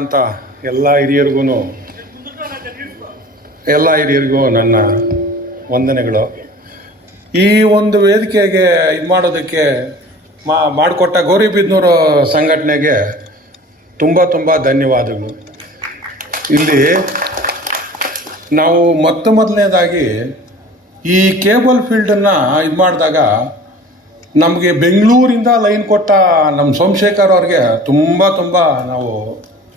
ಅಂತ ಎಲ್ಲ ಹಿರಿಯರಿಗೂ ನನ್ನ ವಂದನೆಗಳು. ಈ ಒಂದು ವೇದಿಕೆಗೆ ಇದು ಮಾಡೋದಕ್ಕೆ ಮಾಡಿಕೊಟ್ಟ ಗೌರಿಬಿದನೂರು ಸಂಘಟನೆಗೆ ತುಂಬ ಧನ್ಯವಾದಗಳು. ಇಲ್ಲಿ ನಾವು ಮೊದಲನೇದಾಗಿ ಈ ಕೇಬಲ್ ಫೀಲ್ಡನ್ನು ಇದು ಮಾಡಿದಾಗ ನಮಗೆ ಬೆಂಗಳೂರಿಂದ ಲೈನ್ ಕೊಟ್ಟ ನಮ್ಮ ಸೋಮಶೇಖರ್ ಅವ್ರಿಗೆ ತುಂಬ ನಾವು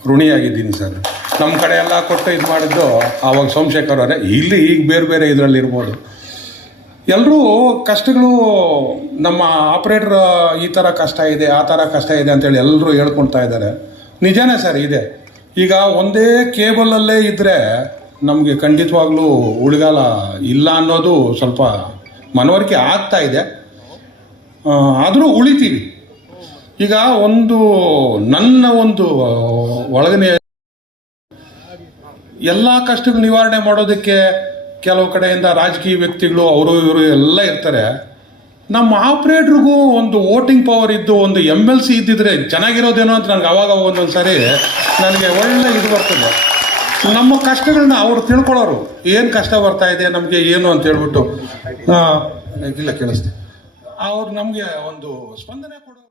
ಋಣಿಯಾಗಿದ್ದೀನಿ ಸರ್. ನಮ್ಮ ಕಡೆ ಎಲ್ಲ ಕೊಟ್ಟು ಇದು ಮಾಡಿದ್ದು ಆವಾಗ ಸೋಮಶೇಖರ್ ಅವರೇ. ಇಲ್ಲಿ ಈಗ ಬೇರೆ ಇದರಲ್ಲಿ ಇರ್ಬೋದು. ಎಲ್ಲರೂ ಕಷ್ಟಗಳು ನಮ್ಮ ಆಪ್ರೇಟ್ರ್ ಈ ಥರ ಕಷ್ಟ ಇದೆ, ಆ ಥರ ಕಷ್ಟ ಇದೆ ಅಂತೇಳಿ ಎಲ್ಲರೂ ಹೇಳ್ಕೊಳ್ತಾ ಇದ್ದಾರೆ. ನಿಜನೇ ಸರ್ ಇದೆ. ಈಗ ಒಂದೇ ಕೇಬಲಲ್ಲೇ ಇದ್ದರೆ ನಮಗೆ ಖಂಡಿತವಾಗ್ಲೂ ಉಳಿಗಾಲ ಇಲ್ಲ ಅನ್ನೋದು ಸ್ವಲ್ಪ ಮನವರಿಕೆ ಆಗ್ತಾ ಇದೆ. ಆದರೂ ಉಳಿತೀವಿ. ಈಗ ನನ್ನ ಒಳಗನೆ ಎಲ್ಲ ಕಷ್ಟಗಳು ನಿವಾರಣೆ ಮಾಡೋದಕ್ಕೆ ಕೆಲವು ಕಡೆಯಿಂದ ರಾಜಕೀಯ ವ್ಯಕ್ತಿಗಳು ಅವರು ಇವರು ಎಲ್ಲ ಇರ್ತಾರೆ. ನಮ್ಮ ಆಪ್ರೇಟ್ರಿಗೂ ಒಂದು ವೋಟಿಂಗ್ ಪವರ್ ಇದ್ದು ಒಂದು MLC ಇದ್ದಿದ್ರೆ ಚೆನ್ನಾಗಿರೋದೇನೋ ಅಂತ ನನಗೆ ಆವಾಗ ಒಂದೊಂದು ಸಾರಿ ನನಗೆ ಒಳ್ಳೆ ಇದು ಬರ್ತದೆ. ನಮ್ಮ ಕಷ್ಟಗಳನ್ನ ಅವ್ರು ತಿಳ್ಕೊಳ್ಳೋರು, ಏನು ಕಷ್ಟ ಬರ್ತಾ ಇದೆ ನಮಗೆ ಏನು ಅಂತ ಹೇಳ್ಬಿಟ್ಟು ಇಲ್ಲ ಕೇಳಿಸ್ತೆ ಅವ್ರು ನಮಗೆ ಒಂದು ಸ್ಪಂದನೆ ಕೊಡೋರು.